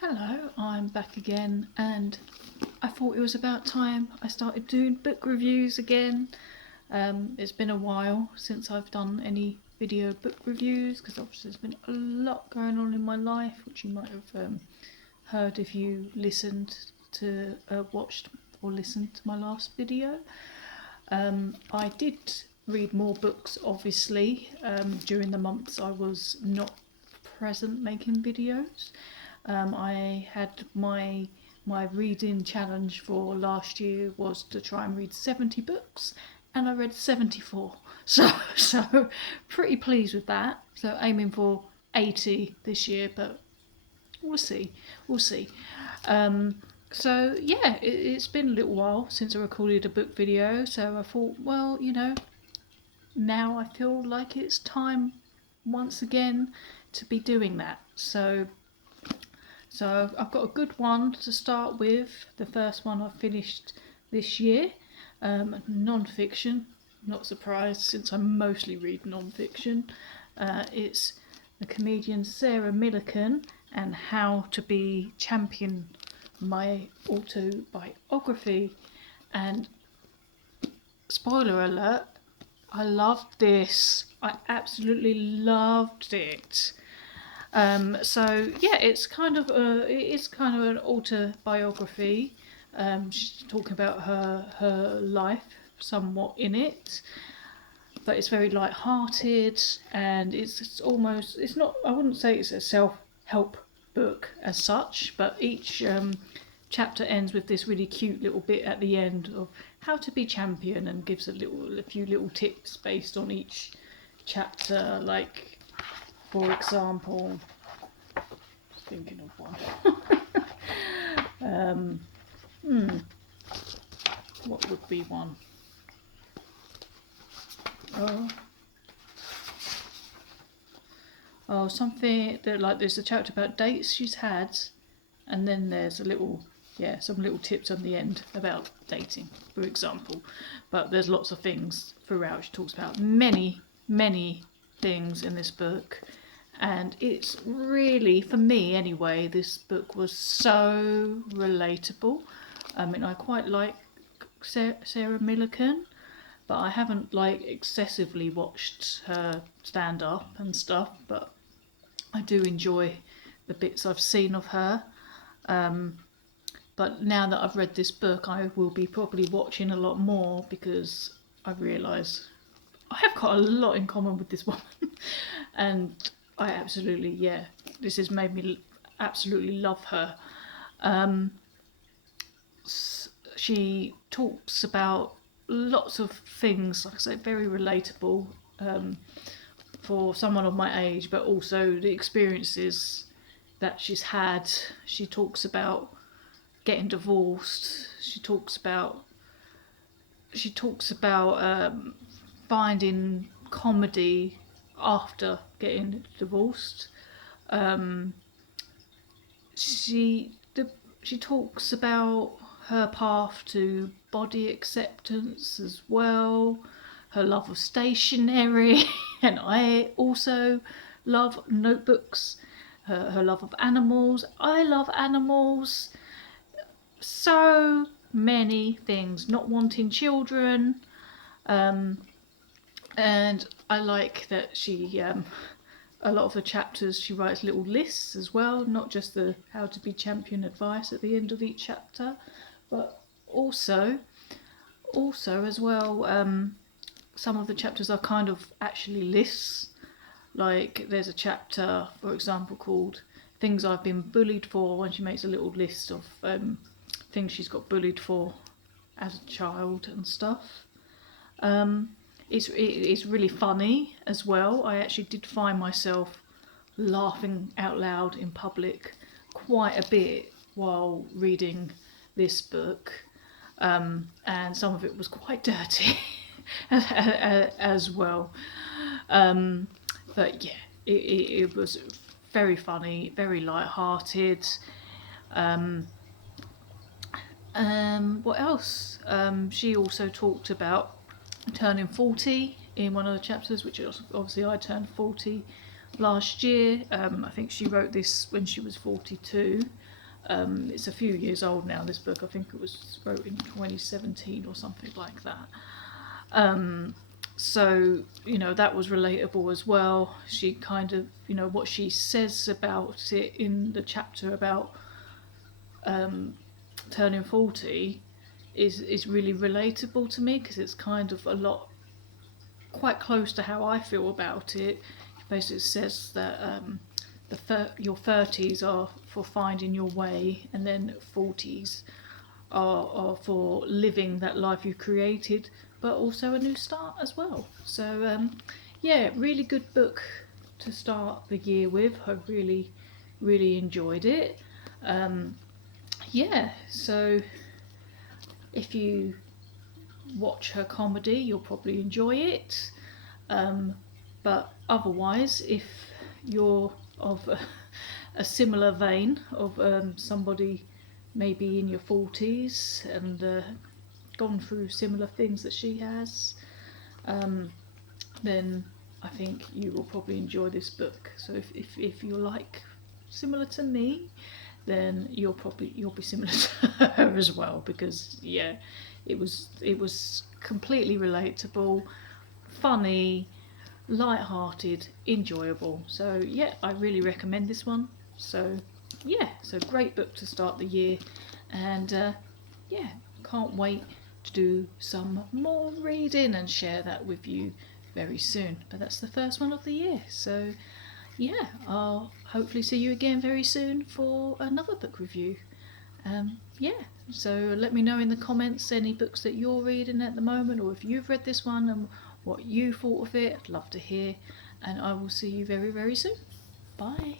Hello, I'm back again, and I thought it was about time I started doing book reviews again. It's been a while since I've done any video book reviews because obviously there's been a lot going on in my life, which you might have heard if you listened to, watched or listened to my last video. I did read more books, obviously, during the months I was not present making videos. I had my reading challenge for last year was to try and read 70 books, and I read 74. So pretty pleased with that. So aiming for 80 this year, but we'll see. So yeah, it's been a little while since I recorded a book video. So I thought, well, now I feel like it's time once again to be doing that. So I've got a good one to start with. The first one I finished this year, non-fiction. Not surprised since I mostly read non-fiction. It's the comedian Sarah Millican and How to Be Champion, my autobiography. And spoiler alert, I loved this. I absolutely loved it. So yeah, it's kind of an autobiography. She's talking about her life somewhat in it, but it's very light-hearted, and it's not. I wouldn't say it's a self-help book as such, but each chapter ends with this really cute little bit at the end of how to be champion, and gives a few little tips based on each chapter, like, for example, thinking of one. What would be one? Something that, like, there's a chapter about dates she's had, and then there's some little tips on the end about dating, for example. But there's lots of things throughout. She talks about many things in this book. And it's really, for me anyway, this book was so relatable. I mean, I quite like Sarah Millican, but I haven't excessively watched her stand up and stuff, but I do enjoy the bits I've seen of her. But now that I've read this book, I will be probably watching a lot more, because I realise I have got a lot in common with this woman. And I absolutely, this has made me absolutely love her. She talks about lots of things, like I say, very relatable for someone of my age, but also the experiences that she's had. She talks about getting divorced. She talks about finding comedy after getting divorced. She talks about her path to body acceptance as well, her love of stationery, and I also love notebooks, her love of animals. I love animals. So many things, not wanting children, and I like that she, a lot of the chapters, she writes little lists as well, not just the how to be champion advice at the end of each chapter, but also as well, some of the chapters are kind of actually lists. Like, there's a chapter, for example, called Things I've Been Bullied For, and she makes a little list of things she's got bullied for as a child and stuff. It's really funny as well. I actually did find myself laughing out loud in public quite a bit while reading this book, and some of it was quite dirty as well. But yeah, it was very funny, very light-hearted. What else? She also talked about turning 40 in one of the chapters, which obviously I turned 40 last year. I think she wrote this when she was 42. It's a few years old now, this book. I think it was wrote in 2017 or something like that. So, you know, that was relatable as well. She kind of, you know, what she says about it in the chapter about turning 40 is really relatable to me, because it's kind of a lot, quite close to how I feel about it. It basically says that your 30s are for finding your way, and then 40s are for living that life you created, but also a new start as well. So yeah, really good book to start the year with. I really enjoyed it. Yeah, so if you watch her comedy, you'll probably enjoy it. But otherwise, if you're of a similar vein of somebody maybe in your 40s and gone through similar things that she has, then I think you will probably enjoy this book. So if you're like similar to me, then you'll be similar to her as well, because yeah, it was completely relatable, funny, light-hearted, enjoyable. So yeah, I really recommend this one. So yeah, so great book to start the year, and yeah, can't wait to do some more reading and share that with you very soon. But that's the first one of the year, so yeah, I'll hopefully see you again very soon for another book review. Yeah, so let me know in the comments any books that you're reading at the moment, or if you've read this one and what you thought of it. I'd love to hear, and I will see you very soon. Bye.